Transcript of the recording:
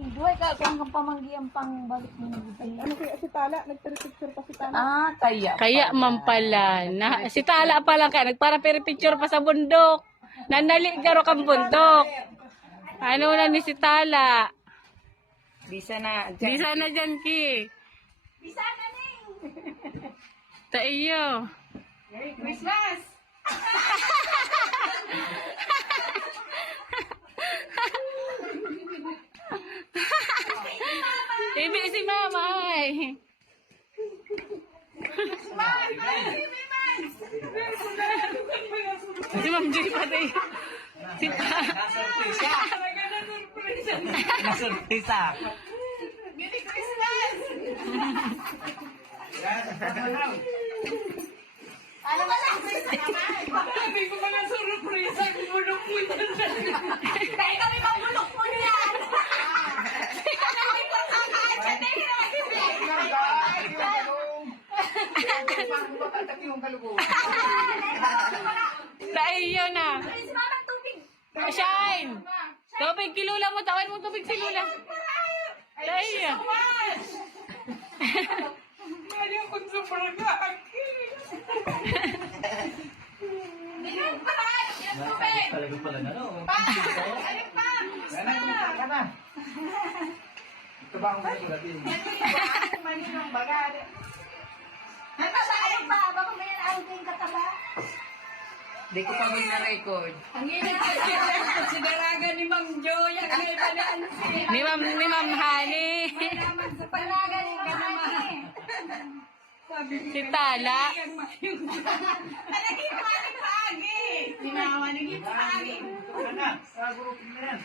Duhay ka kung ang pamanggihan pang balik mo ng Ano kaya si Tala? Nagpicture pa si Tala. Ah, kaya. Kaya man pala. Si Tala pa lang ka. Nagpara picture pa sa bundok. Nanali garo kang bundok. Ano na ni si Tala? Bisa na. Di sana dyan, Ki. Bisa na ning. Ta iyo. Merry Christmas! Ibi si Mama ay. Si Ma'am Joy pati. Si Nasurpresa. Merry Christmas! Ano ba lang? Sabi ko mga surpresa. Bulok mo yan. Dahil kami mabulok mo yan! Kami po kakain sa ta iyo na. Si Mama tubig! Shine. Tubig kilula mo. Tawan mo tubig si Lula. Ta iyo. Mali ang sobrang laki. Yan pa! Yan tubig! Talagang pala na, no? Alin pa? Kana. Ito ba ang sulatin? Maninong bagay. Nagpasaayok pa, baka may naauding kataba. Di ko pa may na-record. Ang ina si Daraga ni Ma'am Joy, ang ina na Ni Ma'am Hani. sa palaga ni Ganamani. Si Tala. Naging pagi. Si Mama naging pagi. Kana, sa group na yan.